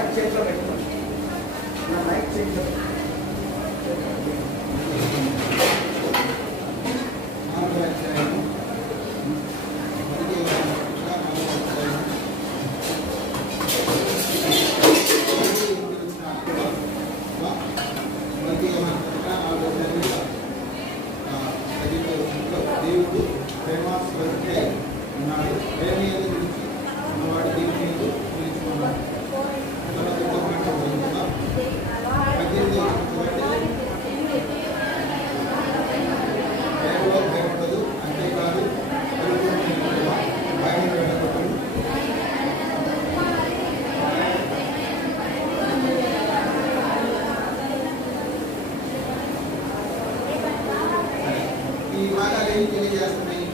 Mic చేతిలో పెట్టుకోండి. నా మైక్ చేతిలో దేవుడు ప్రేమ స్వరూపే ఉన్నాడు. ప్రేమ గురించి ఉన్నవాడు దేవుని పిలుచుకున్నాడు. ప్రేమలో భయపడదు, అంతేకాదు భయం వెళ్ళకూడదు. ఈ భాగాలు ఏం తెలియజేస్తున్నాయి?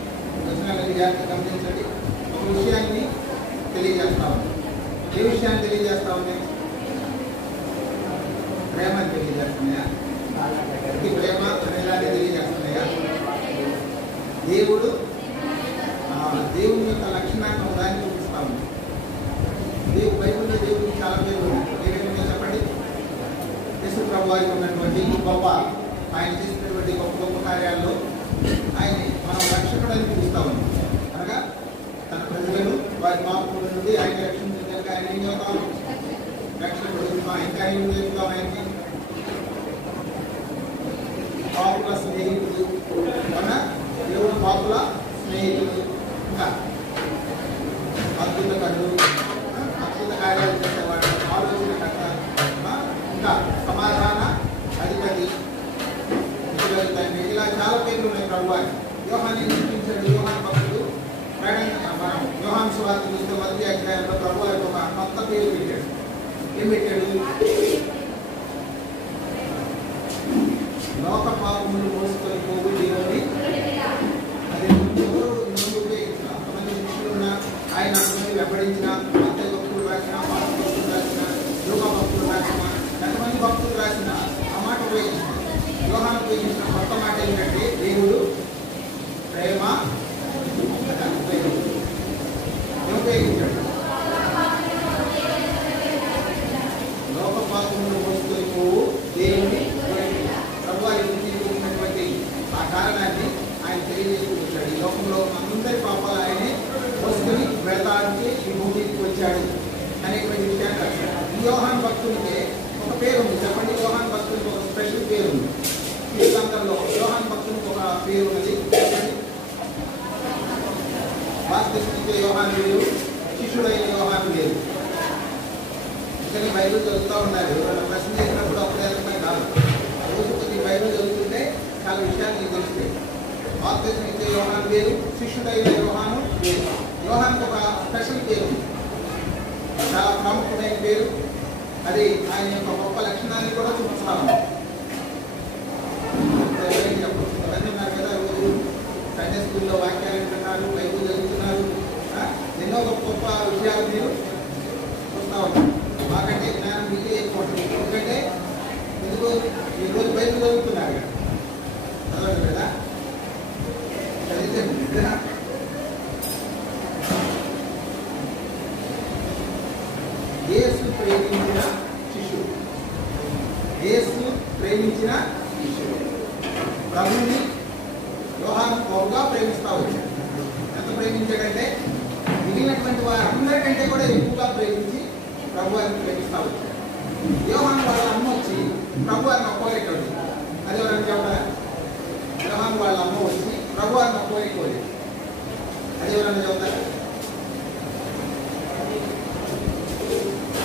వచనాలను జాగ్రత్తగా గమనించండి. ఒక విషయాన్ని తెలియజేస్తా ఉంది. ఏ విషయాన్ని తెలియజేస్తా ఉంది? ప్రేమని తెలియజేస్తున్నాయా? ఈ ప్రేమ అనేలాగే తెలియజేస్తున్నాయా? దేవుడు దేవుని యొక్క లక్షణాన్ని ఒక దాన్ని చూపిస్తా ఉంది. బైబిల్లో దేవుడికి చాలా పేర్లు ఉన్నాయి. ఏమేమి చెప్పండి? యేసు ప్రభు వారికి ఉన్నటువంటి గొప్ప, ఆయన చేసినటువంటి గొప్ప గొప్ప కార్యాల్లో ఆయన మనం రక్షకుడని పిలుస్తా ఉన్నాం. అనగా తన ప్రజలను వారి పాపముల నుండి ఆయన రక్షించడానికి ఆయన ఏం చెబుతాం? రక్షకుడు. ఇంకా ఏం చెప్తాం? ఆయనకి పాపుల స్నేహితుడు, మన దేవుడు పాపుల స్నేహితుడు. ఇంకా అద్భుత కళ్ళు, అద్భుత కార్యాలు చేసేవాడు, ఆలోచనకర్త, ఇంకా సమాధాన అధిపతి, తండ్రి. ఇలా చాలా పేర్లు ఉన్నాయి ప్రభు వారికి. యోహాన్ని చూపించాడు. యోహాన్ భక్తుడు మనం యోహాన్ సువార్త చూస్తే 1వ అధ్యాయంలో ప్రభు వారికి ఒక కొత్త పేరు పెట్టాడు. ఏం పెట్టాడు? లోక పాపములు మోసుకొని పోగు దేవుని. అది ముందు ఉపయోగించిన అంతమంది శిష్యులున్న ఆయన అంతమంది వెంబడించిన అంత భక్తులు రాసిన, పాప భక్తులు రాసిన, యోగ భక్తులు రాసిన, ఎంతమంది భక్తులు రాసిన ఆ మాట ఉపయోగించిన. యోహాను ఉపయోగించిన కొత్త మాట ఏంటంటే దేవుడు ప్రేమ ఉపయోగించాడు. లోక పాపములు మోసుకొని పోవు దేవుని ప్రభువారి గురించి ఆ కారణాన్ని ఆయన తెలియజేస్తూ వచ్చాడు. ఈ లోకంలో అందరి పాపాలు ఆయనే మోసుకొని వెళ్తానికి ఈ భూమికి వచ్చాడు అనేటువంటి విషయాన్ని రాశాడు. ఈ యోహాను భక్తునికి ఒక పేరు ఉంది. చెప్పండి, యోహాను భక్తునికి ఒక స్పెషల్ పేరు ఉంది. శ్రీలంకలో యోహాను భక్తునికి ఒక పేరు ఉన్నది. చెప్పండి. బాప్తిస్మిచ్చే యోహాను వేరు, శిష్యుడైన యోహాను వేరు. ఇక్కడ బైబిల్ చదువుతూ ఉన్నారు. ప్రశ్న చేసినప్పుడు అప్పుడే కాదు, రోజు కొద్ది బైబిల్ చదువుతుంటే చాలా విషయాలు నీకు తెలుస్తాయి. బాప్తిస్మిచ్చే యోహాను వేరు, శిష్యుడైన యోహాను వేరు. యోహానికి ఒక స్పెషల్ పేరు, చాలా ప్రాముఖ్యమైన పేరు. అది ఆయన యొక్క గొప్ప లక్షణాన్ని కూడా చూపిస్తాను. ఎవరైనా ఉన్నారు కదా, రోజు సండే స్కూల్లో వాక్యాలు వింటున్నారు, బైబిల్ చదువుతున్నారు, ఎన్నో గొప్ప గొప్ప విషయాలు మీరు చూస్తూ ఉంటారు. మాకంటే జ్ఞానం మీకే ఎక్కువ ఉంటుంది. ఎందుకంటే ఎందుకు ఈరోజు బైబిల్ చదువుతున్నారు కదా, చదవండి కదా, చదివితే యేసు ప్రేమించిన శిష్యుడు. యేసు ప్రేమించిన శిష్యుడు ప్రభుని యోహాను బహుగా ప్రేమిస్తా వచ్చాడు. ఎంత ప్రేమించాడంటే మిగిలినటువంటి వారందరికంటే కూడా ఎక్కువగా ప్రేమించి ప్రభువారిని ప్రేమిస్తా వచ్చాడు. యోహాను వాళ్ళ అమ్మ వచ్చి ప్రభువారిని ఒప్పుకోలేకపోయింది. అది ఎవరైనా చెప్పారా? యోహాను వాళ్ళ అమ్మ వచ్చి ప్రభువారిని ఒప్పుకోలేకపోయింది. అది ఎవరైనా చెబుతారా?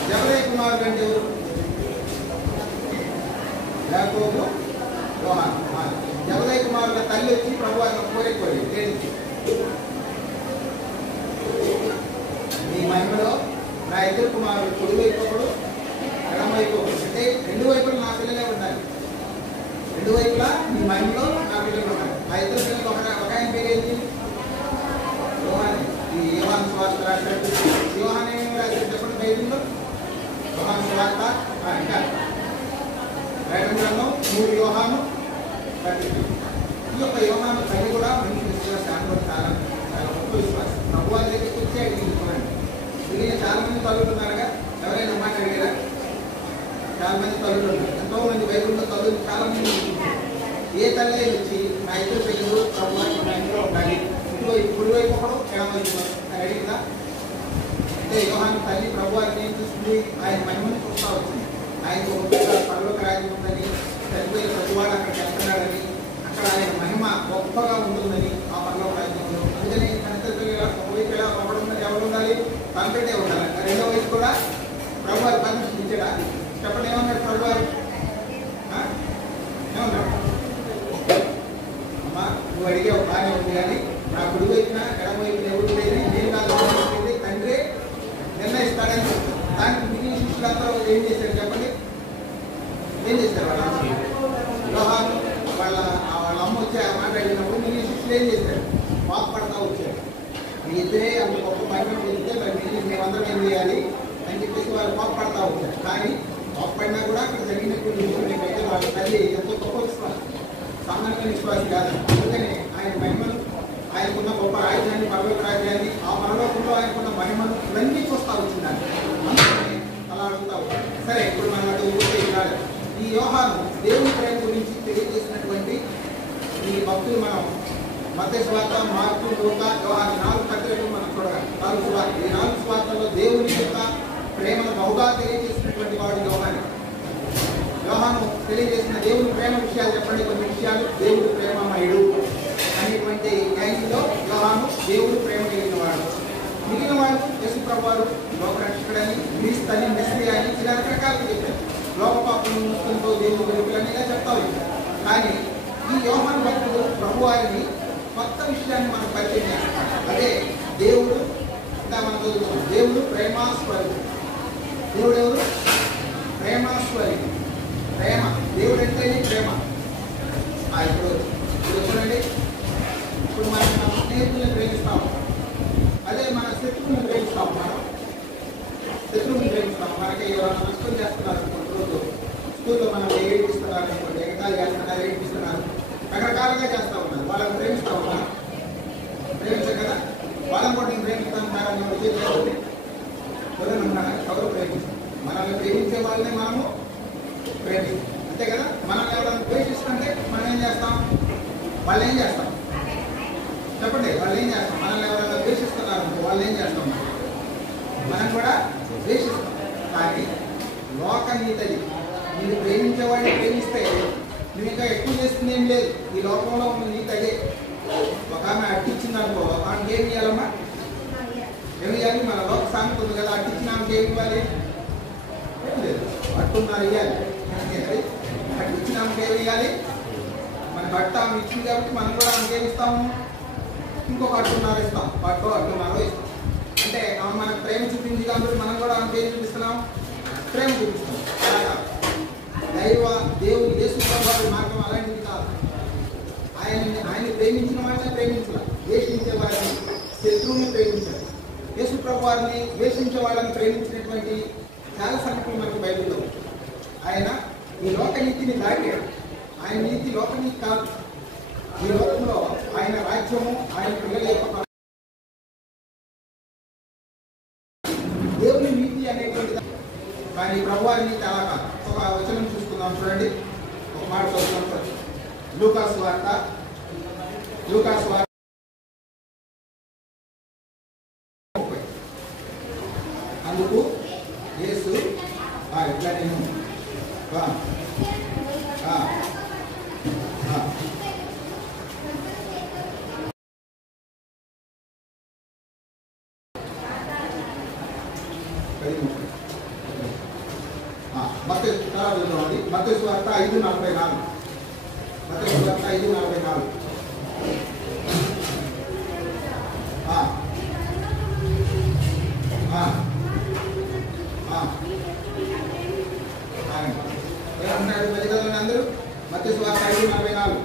జబదయి కుమారుడు అంటే ఎవరు? యాకోబు, యోహాను. జబదయి కుమారుల తల్లి వచ్చి ప్రభువారిని ఒప్పుకోలేకపోయింది. ఈ మహిమలో నా ఇద్దరు కుమారుడు కుడివైపు ఒకడు, ఎడమవైపు ఒకడు. అంటే రెండు వైపులు నా పిల్లలే ఉండాలి. రెండు వైపులా ఈ మహిమలో నా పిల్లలు ఉండాలి. ఆ ఇద్దరు పిల్లలు ఒక ఆయన పేరు ఏంటి? యోహాను. ఈ యోహాను సువార్త రాశాడు. యోహాను ఏమేమి రాశాడు చెప్పండి బైబిల్లో? యోహాను సువార్త, ఇంకా ప్రకటన గ్రంథం, 3 యోహాను పత్రిక. ఈ యొక్క యోహాను తల్లి కూడా మంచి విశ్వాసం, చాలా చాలా గొప్ప విశ్వాసం. ప్రభువారి దగ్గరికి వచ్చి అడిగింది చూడండి. మిగిలిన చాలా మంది చదువుతున్నారుగా, ఎవరైనా మాట అడిగారా? మంది తల్లులు ఉన్నారు. ఎంతో మంది బైబిల్లో తల్లులు చాలా మంది ఉన్నారు. ఏ తల్లి వచ్చి నా ఇద్దరు పిల్లలు ప్రభు నా ఇంట్లో ఉండాలి, కుడివైపు ఒకడు ఎడమవైపు అని అడిగిందా? అంటే యోహాను తల్లి ప్రభు వారిని ఏం చూస్తుంది? ఆయన మహిమని చూస్తూ వచ్చింది. ఆయనకు ఒక పరలోక రాజ్యం ఉందని, చనిపోయిన ప్రతివాడు అక్కడికి వెళ్తున్నాడని, అక్కడ ఆయన మహిమ గొప్పగా ఉంటుందని ఆ పరలోక రాజ్యంలో. అందుకని ఒకవైపు ఎలా ఒకడున్నది ఎవరు ఉండాలి? తండ్రినే ఉండాలి. రెండో వైపు కూడా ప్రభు వారి పర్మిషన్ ఇచ్చాడా? చెప్పండి, ఏమన్నాడు ప్రభు వారు? ఏమన్నాడు? అమ్మా నువ్వు అడిగావు బాగానే ఉంది, కానీ నా కుడి వైపున ఎడమ వైపున ఎవరు లేదు, నేను కాదు తండ్రి నిర్ణయిస్తాడని చెప్తాను. దానికి మిగిలిన శిష్యులందరూ ఏం చేశారు చెప్పండి? ఏం చేశారు? యోహాను వాళ్ళ అమ్మ వచ్చి ఆ మాట అడిగినప్పుడు మిగిలిన శిష్యులు ఏం చేశారు? బాధపడతా వచ్చారు. మీ ఇద్దరే అంత గొప్ప మహిమ చెప్తే మరి మేమందరం ఏం చేయాలి అని చెప్పేసి వాళ్ళు బాధపడతా వచ్చారు. కానీ బాధపడినా కూడా అక్కడ జరిగినటువంటి విషయం వాళ్ళ తల్లి ఎంతో గొప్ప విశ్వాసం, సామాన్య విశ్వాసం కాదు. అందుకనే ఆయన మహిమను, ఆయనకున్న గొప్ప రాజ్యాన్ని, పరలోక రాజ్యాన్ని, ఆ పరలోకంలో ఆయనకున్న మహిమను ఇవన్నీ చూస్తా వచ్చిందని అందుకని అలా అడుగుతా వచ్చారు. సరే, ఇప్పుడు మనం అటు ఈ యోహాను దేవుని ప్రేమ గురించి తెలియజేసినటువంటి ఈ భక్తులు మనం మత్తయి సువార్త, మార్కు, లూకా, యోహాను 4 పత్రికలు మనం చూడాలి. 4 సువార్త. ఈ 4 సువార్తల్లో దేవుని యొక్క ప్రేమను బహుగా తెలియజేసినటువంటి వాడు యోహాను. యోహాను తెలియజేసిన దేవుని ప్రేమ విషయాలు చెప్పండి. కొన్ని విషయాలు. దేవుడు ప్రేమమయుడు అనేటువంటి యాంగిల్లో యోహాను దేవుడు ప్రేమ కలిగిన వాడు. మిగిలిన వాడు యేసు ప్రభువారు లోకరక్షకుడని, క్రీస్తని, మెస్సియా అని ఇలా రకరకాలుగా చెప్పారు. లోక పాపం ముసుకుంటూ దేవుడు వెలుగులని ఇలా చెప్తా ఉంటారు. కానీ ఈ యోహాను భక్తుడు ప్రభువారిని కొత్త విషయాన్ని మనం పరిచయం చేస్తాం. అదే దేవుడు. ఇంకా మనం చదువుతాం, దేవుడు ప్రేమాస్వరుడు. దేవుడు ఎవరు? ప్రేమాస్వరుడు. ప్రేమ. దేవుడు అంటేనే ప్రేమ. ఇప్పుడు చూడండి, ఇప్పుడు మనం మన స్నేహితుల్ని ప్రేమిస్తాము, అదే మన శత్రువుని ప్రేమిస్తాము. మనం శత్రువుని ప్రేమిస్తాము. మనకి ఎవరైనా నష్టం చేస్తున్నారు అనుకోండి, రోజు స్కూల్లో మనం ఏడిపిస్తున్నారు అనుకోండి, ఎగతాలు చేస్తున్నారు, ఏడిపిస్తున్నారు, రకరకాలుగా చేస్తూ ఉన్నారు. వాళ్ళని ప్రేమిస్తూ ఉన్నారు. ప్రేమించాం కదా, వాళ్ళని కూడా నేను ప్రేమిస్తాను అని వచ్చేది ఎవరు ప్రేమిస్తాం? మనల్ని ప్రేమించే వాళ్ళని మనము ప్రేమిస్తాం, అంతే కదా. మనల్ని ఎవరైనా ద్వేషిస్తుంటే మనం ఏం చేస్తాం? వాళ్ళు ఏం చేస్తాం చెప్పండి? వాళ్ళు ఏం చేస్తాం? మనల్ని ఎవరైనా ద్వేషిస్తున్నారు వాళ్ళు ఏం చేస్తాం? మనం కూడా ద్వేషిస్తాం. కానీ లోక నీతది, మీరు ప్రేమించే వాళ్ళని ప్రేమిస్తే నువ్వు ఇంకా ఎక్కువ చేస్తుంది ఏం లేదు. ఈ లోకంలో ఉన్న నీతి అదే. ఒక ఆమె అట్టిచ్చింది అనుకో, ఆమెకి ఏమి ఇవ్వాలమ్మా? ఏమి ఇవ్వాలి? మన లోక సామెత ఉంది కదా, అట్టిచ్చిన ఆమెకి ఏమి ఇవ్వాలి? ఏం లేదు, అట్టున్నారు ఇవ్వాలి. అట్టిచ్చిన ఆమెకి ఏమి ఇవ్వాలి? మన బట్ట ఆమె ఇచ్చింది కాబట్టి మనం కూడా ఆమెకి ఏమి ఇస్తాము? ఇంకొక అట్టున్నారు ఇస్తాం, పట్టో అట్టున్నారో ఇస్తాం. అంటే ఆమె మనకు ప్రేమ చూపించి కాబట్టి మనం కూడా ఆమెకి ఏం చూపిస్తున్నాం? ప్రేమ చూపిస్తాం. దేవుని యేసు ప్రభువు మార్గం అలాంటిది కాదు. ఆయన ప్రేమించిన వారిని ప్రేమించాలి, ద్వేషించే వారిని, శత్రువుని ప్రేమించాలి. యేసు ప్రభు వారిని ద్వేషించే వాళ్ళని ప్రేమించినటువంటి చాలా సంగతులు మనకు బైబిల్లో. ఆయన ఈ లోక నీతిని దాటాడు. ఆయన నీతి లోక నీతి కాదు. ఈ లోకంలో ఆయన రాజ్యము, ఆయన పిల్లల యొక్క దేవుని నీతి అనేటువంటిది. కానీ ప్రభువారి నీతి అలా కాదు. ఒక వచనం చూసుకుందాం చూడండి, ఒక మాట చదువుతాం. లూకా సువార్త అందుకు యేసు ఇట్లా నేను మత్తయి సువార్త 5:44. మత్తయి సువార్త 5:44. ఏమంటున్నాడు ప్రజలని అందరూ? మత్తయి సువార్త 5:44.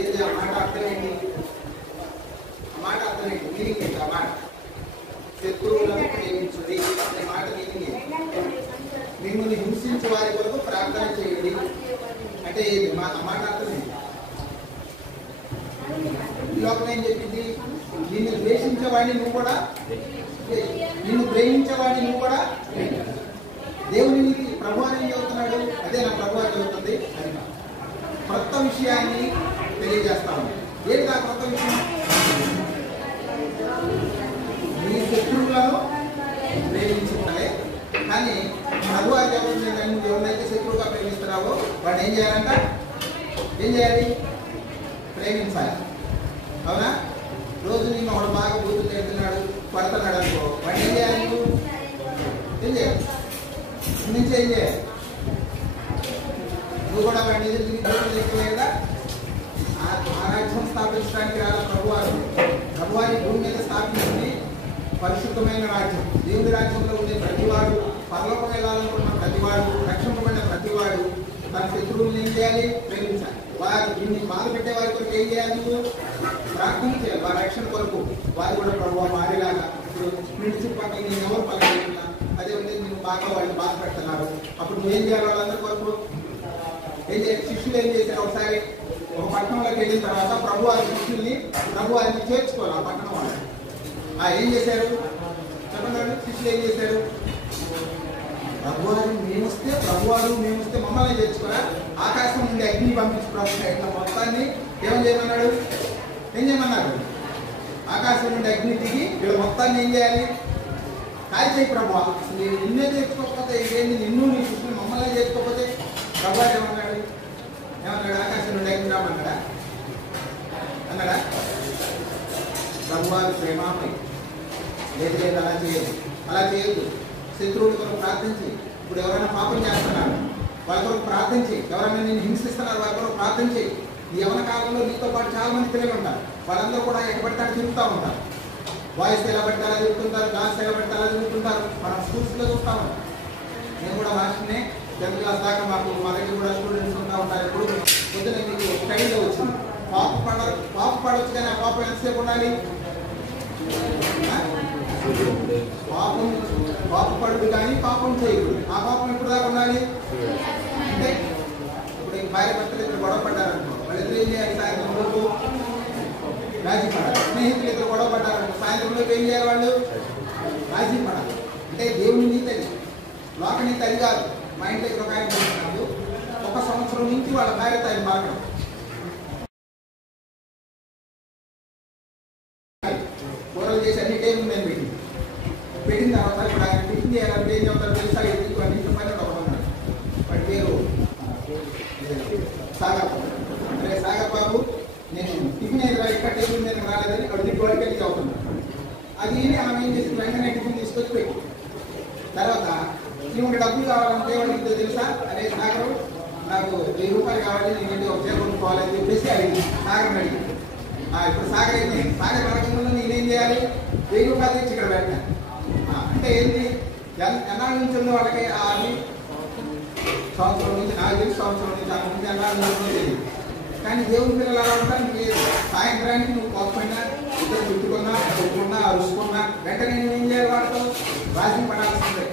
ఏది ఆ మాట అర్థమేంటి? ఆ మాట అర్థమేంటి? మీనింగ్ ఏంటి? ఆ మాట శత్రువులను ప్రేమించుడి అనే మాట మీనింగ్ ఏంటి? మిమ్మల్ని హింసించే వారి కొరకు ప్రార్థన చేయండి అంటే మాట అర్థం ఈ లోకం ఏం చెప్పింది? నిన్ను ద్వేషించేవాడిని నువ్వు కూడా, నిన్ను ప్రేమించేవాడిని నువ్వు కూడా. దేవుని నీతి ప్రభు అని చెబుతున్నాడు, అదే నా ప్రభు అని చెబుతుంది. అది కొత్త విషయాన్ని తెలియజేస్తాను. ఏంటి నా కొత్త విషయం? నీ శత్రువులను ప్రేమించుకుంటే, కానీ ప్రభు అని చెబుతుంది, నువ్వు ఎవరినైతే శత్రువుగా ప్రేమిస్తున్నావో వాడు ఏం చేయాలంట? ఏం చేయాలి? ప్రేమించాలి. అవునా? రోజు నేను ఒకడు బాగా బూతులు తిడుతున్నాడు, పడుతున్నాడు అనుకో, వాడు ఏం చేయాలి? నువ్వు ఏం చేయాలి? నుంచి ఏం చేయాలి? నువ్వు కూడా వాడిని ఎదురు బూతులు తెచ్చలే కదా. ఆ రాజ్యం స్థాపించడానికి రాల ప్రభువారి భూమి మీద స్థాపించింది పరిశుద్ధమైన రాజ్యం. దేవుడి రాజ్యంలో ఉండే ప్రతివాడు, పరలోకం వెళ్ళాలనుకున్న ప్రతివాడు, రక్షింపబడిన ప్రతివాడు తన శత్రువులను ఏం చేయాలి? ప్రేమించాలి. వారు దీన్ని బాధ పెట్టే వారి కొరకు ఏం చేయాలి? నువ్వు ప్రార్థన చేయాలి. వారి రక్షణ కొరకు వారు కూడా ప్రభావ మారేలాగా. ఇప్పుడు ఇంటి చుట్టుపక్కల నేను ఎవరు పలకలేకున్నా, అదే ఉంది నేను బాగా వాళ్ళు బాధ పెడుతున్నారు. అప్పుడు నువ్వేం చేయాలి? వాళ్ళందరి కొరకు ఏం చేయాలి? శిష్యులు ఏం చేశారు? ఒకసారి ఒక పట్టణంలోకి వెళ్ళిన తర్వాత ప్రభు వారి శిష్యుల్ని చేర్చుకోవాలి. ఆ పట్టణం వాళ్ళు ఏం చేశారు చెప్పండి? శిష్యులు ఏం చేశారు? ప్రభువారు మేమొస్తే మమ్మల్ని చేర్చుకోరా? ఆకాశం నుండి అగ్ని పంపించి ప్రభు ఇట్లా మొత్తాన్ని ఏం చేయమన్నారు? ఆకాశం నుండి అగ్ని దిగి వీళ్ళ మొత్తాన్ని ఏం చేయాలి? కాల్చేయి ప్రభు. అసలు నిన్నే చేర్చుకోకపోతే ఏంటి? నిన్ను నీ శిష్యులు మమ్మల్ని చేర్చుకోకపోతే ప్రభు ఏమన్నాడు? ఆకాశం నుండి అగ్ని రామన్నాడా? అన్నాడా? ప్రభువారు ప్రేమామై. లేదు అలా చేయదు. శత్రువుల కొరకు ప్రార్థించి, ఇప్పుడు ఎవరైనా పాపం చేస్తున్నారు వాళ్ళ కొరకు ప్రార్థించి, ఎవరైనా నేను హింసిస్తున్నారు వాళ్ళ కొరకు ప్రార్థించి. ఈ యవన కాలంలో నీతో పాటు చాలా మంది పిల్లలు ఉంటారు. వాళ్ళందరూ కూడా ఎక్కబడతాడు తిరుగుతూ ఉంటారు. బాయ్స్ ఎలా పట్టాలా తిరుగుతుంటారు, గర్ల్స్ ఎలా పట్టాలా తిరుగుతుంటారు. మనం స్కూల్స్లో చూస్తూ ఉంటాం. నేను కూడా లాస్ట్నే 10th క్లాస్ దాకా మా దగ్గర కూడా స్టూడెంట్స్ ఉంటా ఉంటారు. ఇప్పుడు పొద్దున మీకు స్టైల్లో వచ్చింది పాప పడవచ్చు, కానీ ఆ పాప ఎంతసేపు ఉండాలి? పాప పడుతుంది కానీ పాపం చేయకూడదు. ఆ పాపం ఎప్పుడు దాకా ఉండాలి అంటే, ఇప్పుడు భార్య భర్తలు ఇద్దరు గొడవ పడ్డారనుకో, వాళ్ళిద్దరు ఏం చేయాలి? సాయంత్రం లోపు రాజీ పడాలి. స్నేహితులు ఇద్దరు గొడవ పడ్డారనుకో, సాయంత్రం లోపు ఏం చేయాలి? వాళ్ళు రాజీ పడాలి. అంటే దేవుని నీతి అది, లోక నీతి అది కాదు. మా ఇంట్లో ఇక్కడ ఒక ఆయన చేస్తున్నాడు, 1 సంవత్సరం నుంచి వాళ్ళ భార్యతో ఆయన బాగడం. కూరలు చేసి అన్ని టేబుల్ మీద పెట్టిన తర్వాత ఇప్పుడు ఆయన టిఫిన్ చేయాలంటే ఏం చెప్తారు తెలుసా? ఇంటి పని ఒకన్నాడు. వాడి పేరు సాగర్. అంటే సాగర్ బాబు, నేను టిఫిన్ అయితే ఇక్కడ టేబుల్ మీద రాలేదని వాడి వాడికి వెళ్ళి చదువుతున్నాడు. అది ఆమె ఏం చేసి వెంటనే టిఫిన్ తీసుకొచ్చి పెట్టి, తర్వాత ఈమెకు డబ్బులు కావాలంటే వాడికి తెలుసా? అరే సాగరు, నాకు 1000 రూపాయలు కావాలి, నేను ఒక చీర కొనుక్కోవాలని చెప్పేసి అడిగి సాగర్ అడిగి, ఇప్పుడు సాగర్ అయితే సాగర్ పథకంలో నేనేం చేయాలి? 1000 రూపాయలు తెచ్చి ఇక్కడ పెట్టాను. అంటే ఏంటి? ఎన్నాళ్ళ నుంచి ఉంది వాళ్ళకి? అది సంవత్సరం నుంచి, నాకు తెలిసి సంవత్సరం నుంచి, అంత ముందు ఎన్నాళ్ళ నుంచి తెలియదు. కానీ దేవుని పిల్లలు అలా ఉంటారు. సాయంత్రానికి నువ్వు కోపమైనా, ఇద్దరు చుట్టుకున్నా, కొట్టుకున్నా, అరుచుకున్నా, వెంటనే నువ్వు ఏం చేయాలి? వాళ్ళతో రాజీ పడాల్సిందే.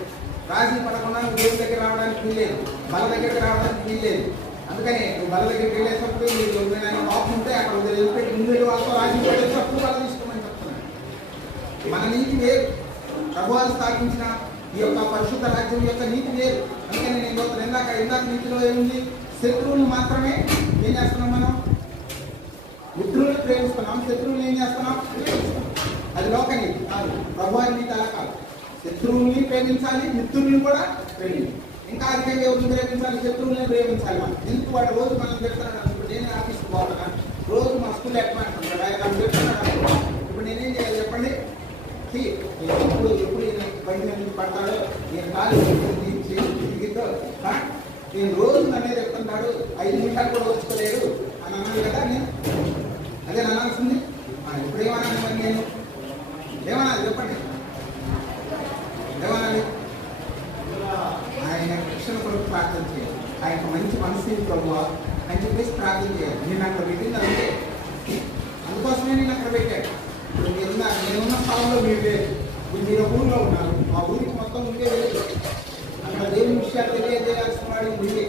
రాజీ పడకుండా నువ్వు దేవుని దగ్గర రావడానికి వీల్లేదు, బల దగ్గరికి రావడానికి వీల్లేదు. అందుకని నువ్వు బల దగ్గరికి వెళ్ళేటప్పుడు నీకు కోపం ఉంటే అక్కడ వదిలిపెట్టి ముందు వాళ్ళతో రాజీ పడేటప్పుడు వాళ్ళు తీసుకోమని చెప్తున్నాను. మన నీతి వేరు. ప్రభువారు స్థాపించిన ఈ యొక్క పరిశుద్ధ రాజ్యం యొక్క నీతి వేరు. అందుకని నేను ఇందాక నీతిలో ఏముంది? శత్రువులు మాత్రమే ఏం చేస్తున్నాం? మనం మిత్రులను ప్రేమిస్తున్నాం, శత్రువులు ఏం చేస్తున్నాం? అది లోక నీతి కాదు. ప్రభువారి నీతి అలా కాదు. శత్రువుల్ని ప్రేమించాలి, మిత్రుల్ని కూడా ప్రేమించాలి. ఇంకా అధికంగా ఎవరిని ప్రేమించాలి? శత్రువుల్ని ప్రేమించాలి. మనం ఎందుకు వాడు రోజు మనం చెప్తున్నాడు. ఇప్పుడు నేనే ఆఫీస్కి పోతున్నాను, రోజు మా స్కూల్ ఎట్లా చెప్తున్నాడు. ఇప్పుడు నేనేం చేయాలి చెప్పండి? ఎప్పుడు బయట నుంచి పడతాడో, నేను కాలు దిగితో నేను రోజు నన్నే చెప్తుంటాడు, 5 నిమిషాలు కూడా వచ్చుకోలేడు అని అన్నాను కదా. నేను అదే అనాల్సింది. ఇప్పుడు ఏమన్నాను మరి? నేను ఏమనాలి చెప్పండి? ఏమనాలి? ఆయన రక్షణ కొరకు ప్రార్థన చేయాలి. ఆయన మంచి మనసు ప్రభువా అని చెప్పేసి ప్రార్థన చేయాలి. నేను అక్కడ పెట్టింది అంతే. అందుకోసమే నేను అక్కడ పెట్టాడు. ఇప్పుడు నేనున్న స్థానంలో మీరు లేదు. ఇప్పుడు మీరు ఊళ్ళో ఉన్నారు, మా ఊరికి మొత్తం ఉండే లేదు. అక్కడ దేవుని విషయాలు తెలియజేయాల్సిన వాడు ఉండే.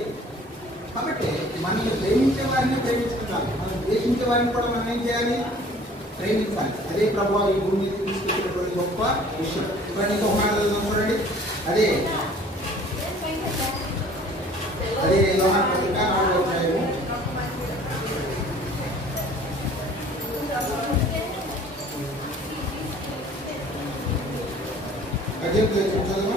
కాబట్టి మనల్ని ప్రేమించే వారిని ప్రేమించుకుంటాం, మనం ద్వేషించే వారిని కూడా మనం ఏం చేయాలి? ప్రేమించాలి. అదే ప్రభు ఈ భూమి మీద తీసుకొచ్చినటువంటి గొప్ప విషయం. ఇప్పుడు ఇంకొక మాట చూడండి, అదే యోహాను పత్రిక 4వ అధ్యాయము 18వ చదువు.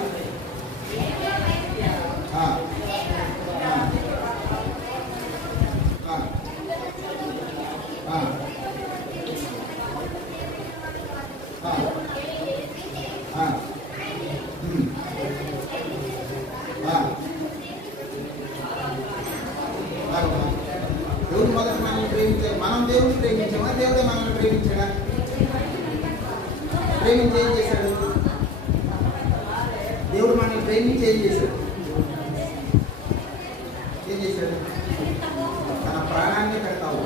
దేవుడు మొదట మనల్ని ప్రేమించాడు, మనం దేవుడిని ప్రేమించామా? దేవుడే మనల్ని ప్రేమించాడా? ప్రేమించి ఏం చేశాడు? దేవుడు మనల్ని ప్రేమించి ఏం చేశాడు? తన ప్రాణాన్ని పెడతావు.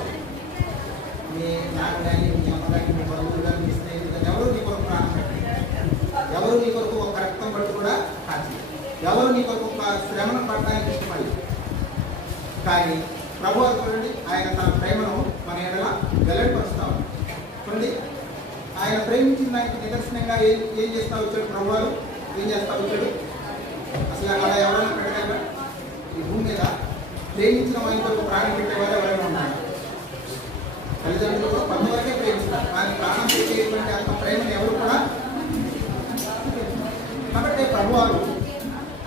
మీ నాన్న కానీ, మీ అమ్మ కానీ, మీ బంధువులు కానీ, మీ స్నేహితులు కానీ ఎవరు నీ కొరకు ప్రాణం పెట్టారు? ఎవరు నీ కొరకు ఒక రక్తం పట్టు కూడా కాచి, ఎవరు నీ కొరకు ఒక శ్రమను పడడానికి ఇష్టపడి. కానీ ప్రభు చూడండి, ఆయన తన ప్రేమను మన ఎడల వెల్లడిపరుస్తాడు. చూడండి, ఆయన ప్రేమించిన దానికి నిదర్శనంగా ఏం చేస్తా వచ్చాడు ప్రభు వారు? ఏం చేస్తా వచ్చాడు? అసలు అలా ఎవరైనా పెట్టగలరా? ఈ భూమి మీద ప్రేమించిన వారి కొరకు ప్రాణం పెట్టేవారు ఎవరైనా ఉన్నారు? తల్లిదండ్రులు కొంతవరకే ప్రేమిస్తారు, కానీ ప్రాణం పెట్టేటువంటి అంత ప్రేమను ఎవరు కూడా. కాబట్టి ప్రభువారు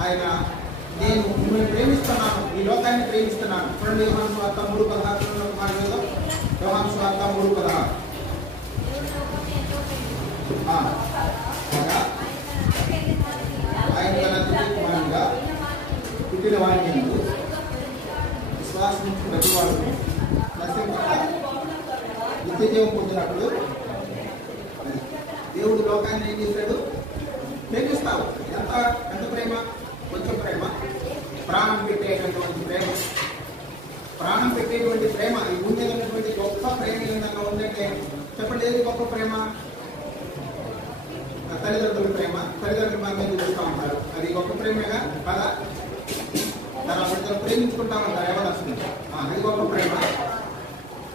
ఆయన నేను మిమ్మల్ని ప్రేమిస్తున్నాను, ఈ లోకాన్ని ప్రేమిస్తున్నాను. చూడండి, యోహాను సువార్త 3:16 మాటలో, యోహాను సువార్త 3:16. ఆయన తన తండ్రి కుమారునిగా పుట్టిన వాడిని యందు విశ్వాసం ప్రతివాడు నశింపక నిత్య జీవం పొందినప్పుడు దేవుడు లోకాన్ని ఏం చేశాడు? ప్రేమిస్తావు. ఎంత ప్రేమ? కొంచెం ప్రేమ, ప్రాణం పెట్టేటటువంటి ప్రేమ. ప్రాణం పెట్టేటువంటి ప్రేమ ఈ భూమి మీద ఉన్నటువంటి గొప్ప ప్రేమ ఏదైనా ఉందంటే చెప్పండి, ఏది గొప్ప ప్రేమ? తల్లిదండ్రుల ప్రేమ. తల్లిదండ్రులు మన మీద చూస్తూ ఉంటారు, అది గొప్ప ప్రేమగా కదా? తన బిడ్డలు ప్రేమించుకుంటా ఉంటారు ఎవరు వస్తుంది, అది గొప్ప ప్రేమ.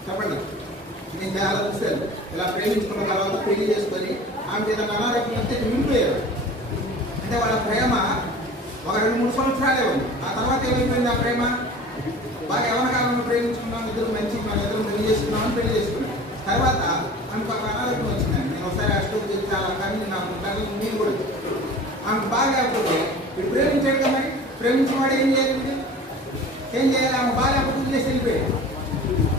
చెప్పండి, నేను చాలా చూశాను. ఇలా ప్రేమించుకున్న తర్వాత పెళ్లి చేసుకొని ఆమె ఏదైనా అనారోగ్యం వస్తే విడిపోయారు. అంటే వాళ్ళ ప్రేమ ఒక 2-3 సంవత్సరాలే ఉంది. ఆ తర్వాత ఏమైపోయింది? ఆ ప్రేమ బాగా ఎవరి కాలంలో ప్రేమించుకున్నాం, ఇద్దరు మంచి మన ఇద్దరు పెళ్లి చేసుకున్నామని పెళ్లి చేసుకున్నాం. తర్వాత ఆమెకు ఒక అనారోగ్యం వచ్చిందండి. నేను ఒకసారి అష్టోకి చెప్పి చాలా కానీ నాకు మీరు కూడా ఆమెకు బాగా లేకపోతే ఇప్పుడు ప్రేమించాడు కదా, మరి ప్రేమించిన వాడు ఏం చేయాలి? ఆమె బాగా వదిలేసి వెళ్ళిపోయాడు.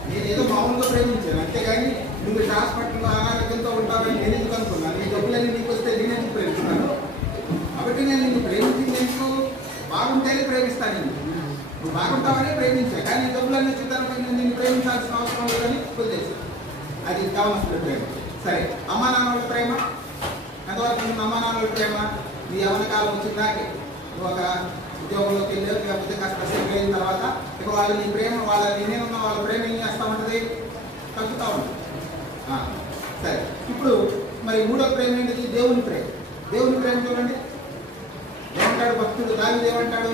నేను ఏదో మామూలుగా ప్రేమించాను, అంతేగాని నువ్వు ఇట్లా హాస్పిటల్లో అనారోగ్యంతో ఉంటావని నేను ఎందుకు అనుకున్నాను? నీ డబ్బులన్నీ నీకు వస్తే నేను ఎందుకు ప్రేమిస్తున్నాను? కాబట్టి నేను నిన్ను ప్రేమించింది ఎందుకు? బాగుంటేనే ప్రేమిస్తాను. నువ్వు బాగుంటావనే ప్రేమించా, కానీ నీ డబ్బులన్నీ చూద్దానికి నేను నిన్ను ప్రేమించాల్సిన అవసరం లేదని వదిలేసాను. అది కావాల్సిన ప్రేమ. సరే, అమ్మా నాన్నల ప్రేమ ఎంతవరకు ఉంది? అమ్మా నాన్నల ప్రేమ నీ యవన కాలం వచ్చిందాకే నువ్వు ఒక ఉద్యోగంలోకి వెళ్ళావు, లేకపోతే కాస్త సెటిల్ అయిన తర్వాత ఇక వాళ్ళు నీ ప్రేమ, వాళ్ళ నేనేమన్నా వాళ్ళ ప్రేమ ఏం చేస్తూ ఉంటుంది? తగ్గుతూ ఉంటుంది. సరే, ఇప్పుడు మరి 3వ ప్రేమ ఏంటిది? దేవుని ప్రేమ. దేవుని ప్రేమ చూడండి, ఏమంటాడు భక్తుడు దావీదు? ఏమంటాడు?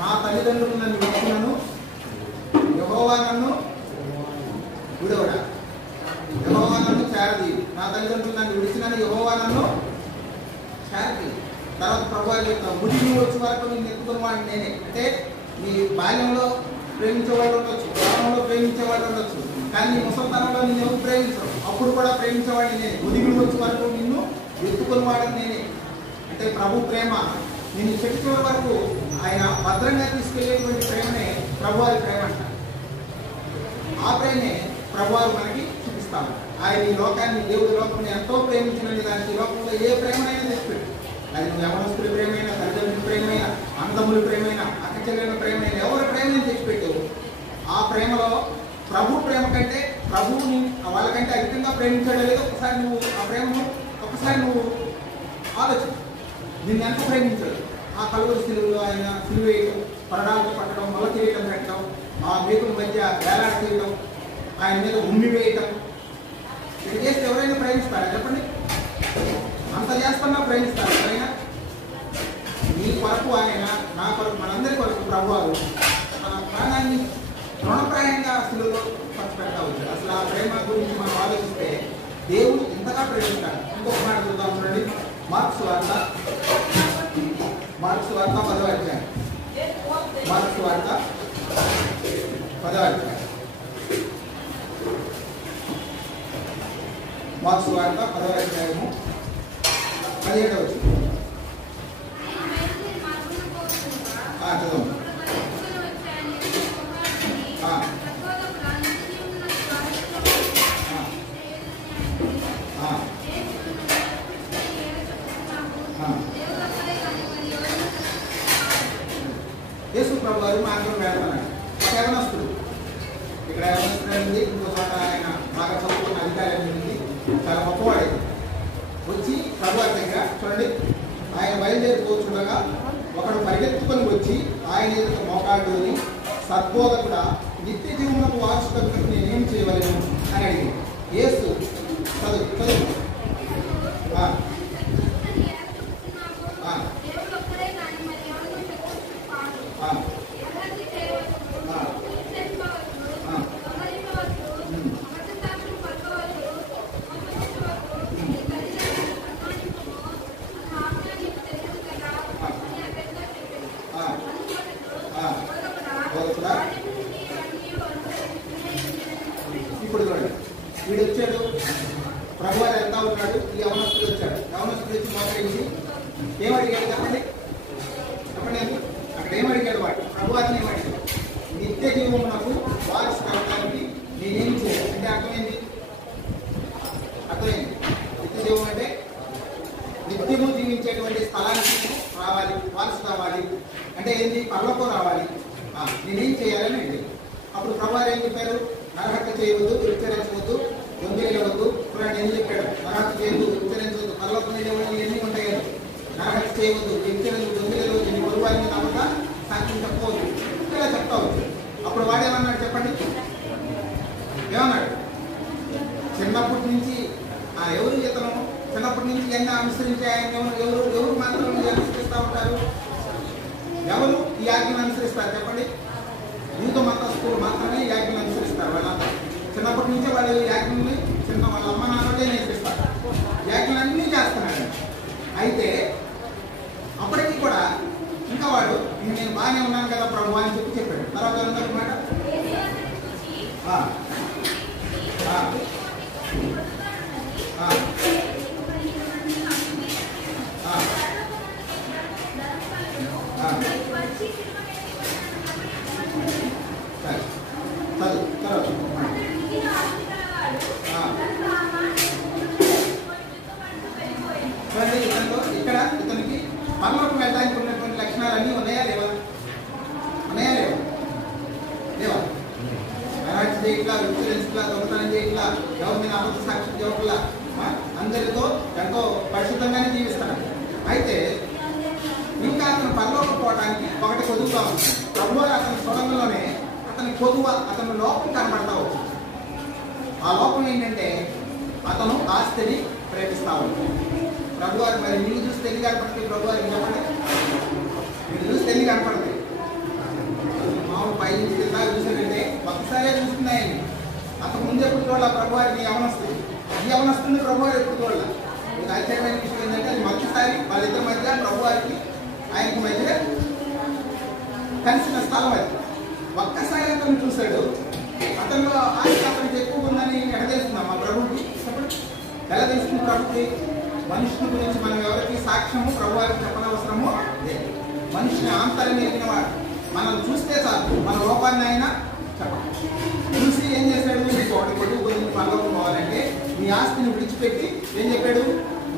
నా తల్లిదండ్రులు నన్ను విడిచినను యెహోవా నన్ను విడవడా, యెహోవా నన్ను చేరదీయు. నా తల్లిదండ్రులు నన్ను విడిచినను యెహోవా నన్ను చేరదీయు. తర్వాత ప్రభువారు చెప్తాను, ముడిని వచ్చే వరకు నేను ఎత్తుకున్న వాడిని నేనే. అంటే నీ బాల్యంలో ప్రేమించేవాడు ఉండొచ్చు, గ్రామంలో ప్రేమించేవాడు ఉండొచ్చు, కానీ నీ ముసలితనంలో నిన్ను ఎవరు ప్రేమించరు, అప్పుడు కూడా ప్రేమించేవాడిని నేనే. ముడిని వచ్చే వరకు నిన్ను ఎత్తుకున్న వాడిని నేనే. అంటే ప్రభు ప్రేమ నిన్ను చెట్టు వరకు ఆయన భద్రంగా తీసుకెళ్లేటువంటి ప్రేమనే ప్రభువారి ప్రేమ అంటారు. ఆ ప్రేమే ప్రభువారు మనకి చూపిస్తాము. ఆయన ఈ లోకాన్ని, దేవుడి లోకాన్ని ఎంతో ప్రేమించినది. దానికి ఈ లోకంలో ఏ ప్రేమనైనా తెచ్చిపెట్టు. అది నువ్వు యవనస్తుడి ప్రేమైనా, తల్లిదండ్రుల ప్రేమైనా, అన్నదమ్ముల ప్రేమైనా, అక్క చెల్లెల ప్రేమైనా, ఎవరి ప్రేమని తెచ్చిపెట్టు. ఆ ప్రేమలో ప్రభు ప్రేమ కంటే ప్రభువుని వాళ్ళకంటే అధికంగా ప్రేమించాడో లేదో ఒకసారి నువ్వు ఆ ప్రేమను ఒకసారి ఆలోచించు. నిన్ను ఎంత ప్రేమించాడు? ఆ కలువరి సిలువలో ఆయన సిలువ వేయడం, పరడాలతో పట్టడం, మొల తీయటం పెట్టడం, ఆ మేకుల మధ్య వేలాడ తీయడం, ఆయన మీద ఉమ్మి వేయటం, ఇది చేస్తే ఎవరైనా ప్రేమిస్తారా? చెప్పండి. అంత చేస్తున్నా ప్రేమిస్తారు ఎవరైనా? నీ కొరకు ఆయన, నా కొరకు, మనందరి కొరకు ప్రభువారు మన ప్రాణాన్ని తృణప్రాయంగా శిలువలో ఖర్చు పెడతా వచ్చాడు. అసలు ఆ ప్రేమ గురించి మనం ఆలోచిస్తే దేవుడు ఇంతగా ప్రేమిస్తాడు. ఇంకొక మాట చూద్దాం చూడండి. మార్క్స్ వార్త 10వ అధ్యాయం. మార్క్స్ వార్త 10వ అధ్యాయం. మార్క్స్ వార్త 10వ అధ్యాయము 17వ వచనం. చదువు. యేసు ప్రభు గారు మార్గం వెళ్తున్నాడు. ఒక యవనస్తుడు, ఇక్కడ యవనస్తుడు ఉంది, ఇంకో చోట ఆయన బాగా చదువుకున్న అధికారం ఉంది, చాలా గొప్పవాడైంది. వచ్చి ప్రభు గారి దగ్గర చూడండి, ఆయన బయలుదేరిపోతుండగా ఒకడు పరిగెత్తుకొని వచ్చి ఆయన ఎదుట మోకాళ్ళుని, సద్బోధకుడా, నిత్య జీవనకు వారసులకు నేనేం చేయవలను అని అడిగి యేసు చదువు ఇప్పుడు చూడండి, వీడు వచ్చాడు, ప్రభు వారు ఎంత ఉన్నాడు, ఈ యవనస్తుడు వచ్చాడు. యవనస్తుడు వచ్చి మోకరించి ఏమడిగాడు చెప్పండి, అక్కడ ఏమడిగాడు? వాడు ప్రభు వారిని ఏమడిగాడు? నిత్య జీవమునకు వారసు కావడానికి నేనేం చేయాలి అంటే అర్థమైంది. నిత్య జీవం అంటే నిత్యము జీవించేటువంటి స్థలానికి రావాలి, వారసు కావాలి అంటే ఏంటి? పరలోకం రావాలి. నేనేం చేయాలని అండి. అప్పుడు ప్రభు వారు ఏం చెప్పారు? నరహత్య చేయవద్దు, వ్యభిచరించవద్దు, దొంగిలవద్దు. చూడండి ఏం చెప్పాడు? నరహత్య చేయవద్దు, వ్యభిచరించవద్దు, పరలోకం ఎన్ని ఉంటాయి? నరహత్య చేయవద్దు, వ్యభిచరించు, దొంగిలవద్దు, నీ పొరుగు వారిని నమ్మక సాక్ష్యం చెప్పవద్దు, ఇలా చెప్తా వచ్చు. అప్పుడు వాడేమన్నాడు చెప్పండి? ఏమన్నాడు? చిన్నప్పటి నుంచి ఎవరు ఇతను చిన్నప్పటి నుంచి ఎన్ని అనుసరించి ఆయన ఎవరు మాత్రం అనుసరిస్తూ ఉంటారు? ఎవరు ఈ ఆజ్ఞను అనుసరిస్తారు చెప్పండి? యూద మతస్థులు మాత్రమే ఈ ఆజ్ఞను అనుసరిస్తారు. వాళ్ళంతా చిన్నప్పటి నుంచే వాళ్ళు ఈ ఆజ్ఞని వాళ్ళ అమ్మ నాన్నలే నేర్పిస్తారు. ఈ ఆజ్ఞలన్నీ చేస్తున్నాడు. అయితే అప్పటికి కూడా ఇంకా వాడు నేను బాగానే ఉన్నాను కదా ప్రభు అని చెప్పాడు. తర్వాత మాట ఇక్కడ ఇతనికి పరలోకం వెళ్ళడానికి ఉన్నటువంటి లక్షణాలన్నీ ఉన్నాయా లేవా? లేవా? అరాజు చేయట్లా, విచారించట్లా, దొంగతనం చేయట్లా, ఎవరి మీద అబద్ధ సాక్షి చెప్పట్లా, అందరితో ఎంతో పరిశుద్ధంగానే జీవిస్తాడు. అయితే ఇంకా అతను పరలోకం పోవడానికి ఒకటి కొదువుతా ఉంది. ప్రభు అతని స్వరంలోనే అతని కొదువ, అతని లోపం కనబడతా వచ్చింది. ఆ లోపం ఏంటంటే అతను ఆస్తిని ప్రేమిస్తా ఉంటాడు. ప్రభు వారు మరి నీళ్ళు చూసి తెలివి కనపడుతుంది. ప్రభు వారికి చెప్పండి, నీళ్ళు చూసి తెలివి కనపడుతుంది. మామూలు పై నుంచి కింద చూసాడంటే ఒక్కసారే చూస్తున్నాయని. అతను ముందు ఎప్పుడు చూడాల ప్రభు వారిని ఈ యవనస్తుని ప్రభు వారు ఎప్పుడు చూడాల. ఇది ఆశ్చర్యమైన విషయం ఏంటంటే అది మొదటిసారి వాళ్ళిద్దరి మధ్య ప్రభు వారికి ఆయనకు మధ్య కలిసిన స్థలం అది. ఒక్కసారి అతను చూశాడు. అతనిలో ఆస్తి అతనికి ఎక్కువ ఉందని ఎక్కడ తెలుస్తుందా మా ప్రభుకి? ఎలా తెలుస్తుంది ప్రభుకి? మనుషుల గురించి మనం ఎవరికి సాక్ష్యము ప్రభు వారికి చెప్పనవసరము లేదు. మనిషిని ఆంతర్యం ఎరిగినవాడు. మనం చూస్తే చాలు మన లోపాన్ని అయినా చెప్పండి. చూసి ఏం చేశాడు? ఒకటి కొడుకు గురించి పరలోకం పోవాలంటే నీ ఆస్తిని విడిచిపెట్టి ఏం చెప్పాడు?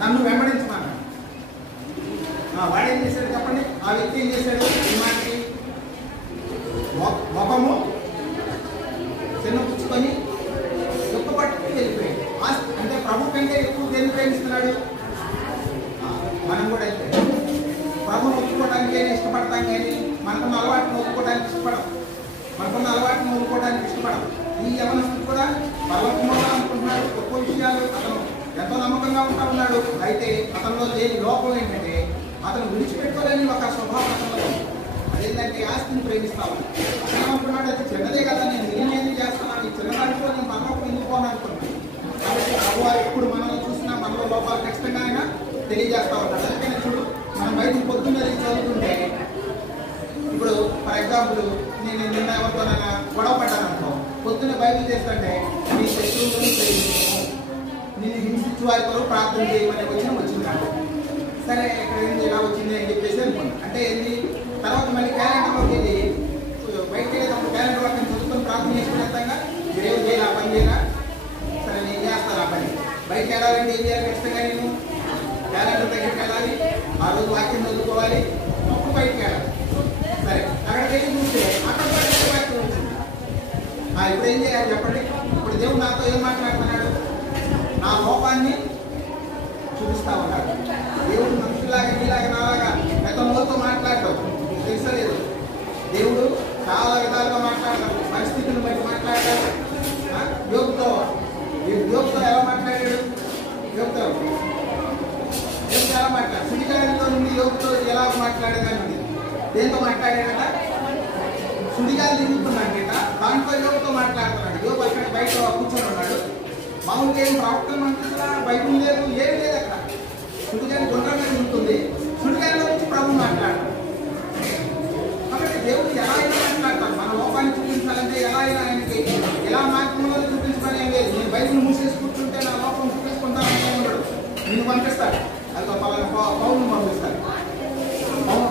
నన్ను వెంబడించమన్నాడు. వాడేం చేశాడు చెప్పండి? ఆ వ్యక్తి ఏం చేశాడు? ఈ మాటకి ముఖము చిన్నపుచ్చుకొని దుఃఖపట్టుకుని వెళ్ళిపోయాడు. ఆస్తి అంటే ప్రభు కంటే ఎక్కువ దేన్ని ప్రేమిస్తున్నాడు? మనం కూడా అయితే ప్రభుని ఒప్పుకోవడానికి ఇష్టపడతాం, కానీ మనకున్న అలవాటును ఒప్పుకోవడానికి ఇష్టపడం, మనకున్న అలవాటును ఒప్పుకోవడానికి ఇష్టపడం. ఈ యవనస్తుడు కూడా పరలోకంగా అనుకుంటున్నాడు. గొప్ప విషయాలు అతను ఎంతో నమ్మకంగా ఉంటా ఉన్నాడు. అయితే అతనిలో లేని లోపం ఏంటంటే అతను విడిచిపెట్టుకోలేని ఒక స్వభావం అతనిలో. అదేంటంటే ఏంటంటే ఆస్తిని ప్రేమిస్తావు. ఏమనుకున్నాడు, అది చిన్నదే కదా, నేను నేనేది చేస్తాను, ఈ చిన్నదాంట్లో నేను పరలోకం ఎందుకు పోను అనుకున్నాను. కాబట్టి ప్రభువు ఎప్పుడు మనల్ని చూసినా మనలో లోపాలు ఖచ్చితంగా ఆయన తెలియజేస్తా ఉంటాడు. అందుకని చూడు, మనం బయటకు పొద్దున్న చదువుతుంటే, ఇప్పుడు ఫర్ ఎగ్జాంపుల్ నేను నిన్న ఎవరితోనైనా గొడవ పడ్డాను అనుకో, పొద్దున్న బైబిల్ చేస్తుంటే నీ శత్రువులను ప్రేమించము, నేను హింసించు వారి కొరకు ప్రార్థన చేయమని వచ్చింది కాదు. సరే ఇక్కడ ఏంది ఇలా వచ్చింది అని చెప్పేసి అనుకోండి. అంటే ఏంటి, తర్వాత మళ్ళీ క్యాలెండర్లోకి వెళ్ళి బయటకు వెళ్ళేటప్పుడు క్యాలెండర్లో నేను చదువుకొని ప్రార్థన చేసుకునేస్తాగా మీరేం చేయాలి, ఆ పని చేయాలా, సరే నేను చేస్తాను ఆ పని. బయటకు వెళ్ళాలంటే ఏం చేయాలి, ఖచ్చితంగా నేను క్యాలెండర్ దగ్గరికి వెళ్ళాలి, ఆ రోజు వాక్యం చదువుకోవాలి, అప్పుడు బయటకు వెళ్ళాలి. సరే అక్కడికి వెళ్ళి చూస్తే అక్కడ వాక్యం వచ్చింది. ఇప్పుడు ఏం చేయాలి చెప్పండి. ఇప్పుడు దేవుడు నాతో ఏం మాట్లాడుతున్నాడు, నా లోపాన్ని చూపిస్తా ఉన్నాడు. దేవుడు మనుషులాగా నీలాగా నాలాగా గతంలోతో మాట్లాడతావు, తెలుసలేదు. దేవుడు చాలా విధాలుగా మాట్లాడతాడు, పరిస్థితులను బట్టి మాట్లాడతాడు. యోగుతో ఎలా మాట్లాడాడు, యోగుతో ఎలా మాట్లాడు, సుడిగాలిలో నుండి యోగుతో ఎలా మాట్లాడేదాన్ని, దేంతో మాట్లాడాడట, సుడిగాలి తిరుగుతున్నాడట, దాంట్లో యోగుతో మాట్లాడుతున్నాడు. యోగు అక్కడ బయట కూర్చొని ఉన్నాడు. మామూలుగా ఏం ప్రవక్తలు మంత్రులా బైబుల్ లేదు, ఏం లేదు అక్కడ. సుడిగాలి గుండ్రం మీద ఉంటుంది, సుడిగాలిలో నుంచి ప్రభు మాట్లాడతాడు. కాబట్టి దేవుడు ఎలా అయినా మాట్లాడతాడు. మన లోపాన్ని చూపించాలంటే ఎలా అయినా ఆయనకి ఎలా మార్గంలో చూపించమని ఏం లేదు. నేను బైబుల్ మూసేసి కూర్చుంటే నా లోపం చూపించుకుంటాను అనుకున్నాడు, నేను పంపిస్తాడు. అది పౌరుని పంపిస్తాడు.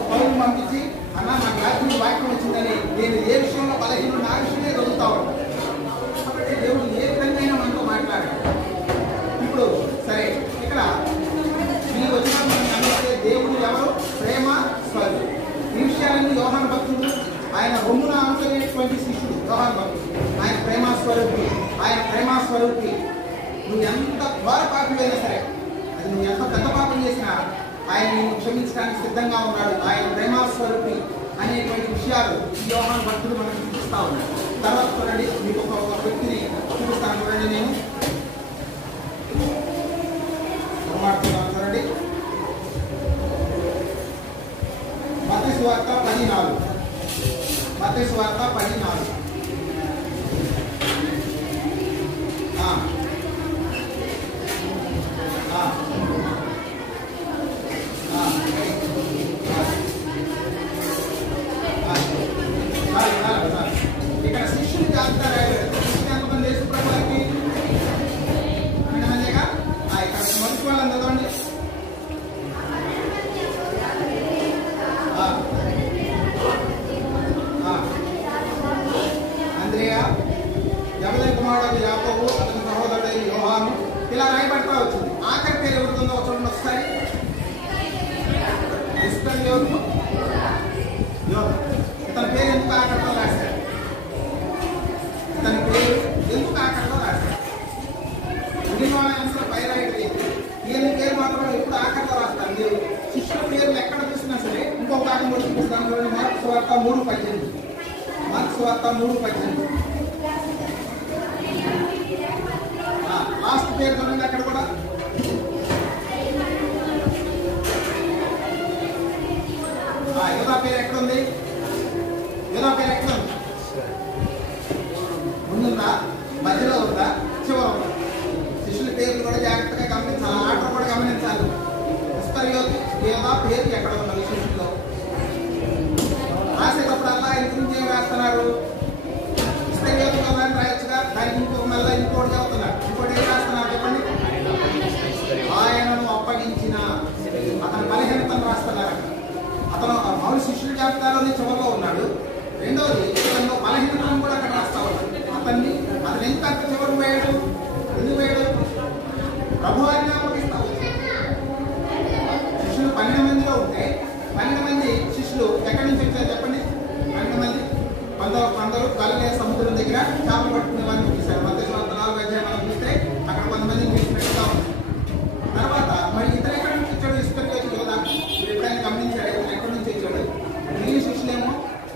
పౌరుని పంపించి అన్న నాకు రాత్రి వాక్యం వచ్చిందని నేను ఏ విషయంలో బలహీన నా విషయమే చదువుతా ఉంటాను. కాబట్టి దేవుడు ఏ విధంగా మనతో మాట్లాడాడు. ఇప్పుడు సరే ఇక్కడ మీరు వచ్చిన మనం గమనిస్తే దేవుడు ఎవరు, ప్రేమ స్వరూపి. ఈ విషయాలన్నీ యోహాను భక్తుడు ఆయన రొమ్మున అనుకునేటువంటి శిష్యుడు యోహాను భక్తుడు. ఆయన ప్రేమాస్వరూపి, ఆయన ప్రేమాస్వరూపి. నువ్వు ఎంత ఘోర పాపమైనా సరే, అది నువ్వు ఎంత పెద్ద పాపం చేసినా ఆయన నిన్ను క్షమించడానికి సిద్ధంగా ఉన్నాడు. ఆయన ప్రేమాస్వరూపి అనేటువంటి విషయాలు ఈ యోహాను భక్తుడు మనకు చూపిస్తా ఉన్నాడు. తర్వాత చూడండి, మీకు ఒక వ్యక్తిని చూపిస్తాను చూడండి. నేను మాట్లాడుతున్నాను చూడండి. మత్తయి సువార్త 14. మత్తయి సువార్త 14. ఇక్కడ శిష్యులు జాగ్రత్త ఎంతమంది దేశ ప్రభుత్వానికి మందిగా ఇక్కడ మొదటి వాళ్ళని చదవండి. అంద్రియా, జబదయి కుమారుడు యాకోబు, అతని సహోదరుడైన యోహాను, ఇలా రాయబడతా వచ్చింది. ఆఖరి పేరు ఎవరితుందో చూడండి ఒకసారి. ఇస్కరియోతు యోధ. ఇతని పేరు ఎందుకు ఆఖరిలో రాశాడు, ఇతని పేరు ఎందుకు ఆఖరిలో రాశాడు. మిగిలిన వాళ్ళంతా పైరాయిట్, ఈయన పేరు మాత్రం ఎప్పుడు ఆఖరిలో రాస్తారు. మీరు శిష్యుల పేర్లు ఎక్కడ చూసినా సరే ఇంకొక ఆటం కూడా చూపిస్తాను చూడండి. మార్క్స్ వార్త 3:18. మార్క్స్ వార్త 3:18. లాస్ట్ పేరు చూడండి అక్కడ కూడా. యోధా పేరు ఎక్కడ ఉంది, యోధా పేరు ఎక్కడ ఉంది, ముందుందా, మధ్యలో ఉందా, చివర ఉందా? శిష్యుల పేర్లు కూడా జాగ్రత్తగా గమనించాలి, ఆటలు కూడా గమనించాలి. ఇస్కరియోతు యోధా పేరు ఎక్కడ ఉన్నది శిష్యుల్లో? రాసేటప్పుడల్లా ఆయన గురించి ఏం రాస్తున్నారు, ఇస్కరియోతు అని రాయొచ్చుగా, దానికి ఇంకొక మళ్ళీ ఇంకోటి చదువుతున్నారు. ఇంకోటి ఏం రాస్తున్నారు చెప్పండి, ఆయనను అప్పగించిన అతని బలహీనతను రాస్తున్నారు. అతను మౌలి శిష్యుల జాబితాలోని చివరిలో ఉన్నాడు. రెండోది అతను బలహీనతను కూడా అక్కడ రాస్తా ఉన్నాడు. అతను ఎంత చివరి పోయాడు, ఎందుకు పోయాడు, ప్రభు ఆజ్ఞ అప్పగిస్తావు. శిష్యులు 12 మందిలో ఉంటే 12 మంది శిష్యులు ఎక్కడి నుంచి వచ్చారు చెప్పండి. 12 మంది కొందరు గలిలయ సముద్రం దగ్గర చేపలు పట్టుకునే వారిని చూపిస్తారు. మత్తయి సువార్త 4 మనం చూస్తే అక్కడ కొంతమందిని చూసినట్టుగా ఉంది. తర్వాత మరి ఇతను ఎక్కడి నుంచి వచ్చాడు, ఇస్కరియోతు యోధా. మీరు ఎప్పుడైనా గమనించాడు ఇతను ఎక్కడి నుంచి వచ్చాడు? మిగిలిన శిష్యులేమో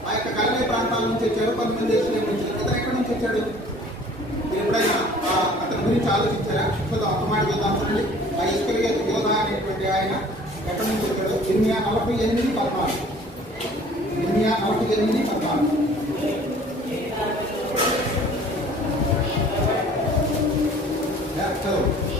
ఆ యొక్క గలిలయ ప్రాంతాల నుంచి వచ్చారు, కొంతమంది శిష్యుల నుంచి. ఇతను ఎక్కడి నుంచి వచ్చాడు? మీరు ఎప్పుడైనా అతని గురించి ఆలోచించారా? చూద్దాం, ఒక మాట చూద్దాం చూడండి. ఆ ఇస్కరియోతు యోధా అనేటువంటి ఆయన ఎక్కడి నుంచి వచ్చాడు? 40:8-14. 40:8 చదువు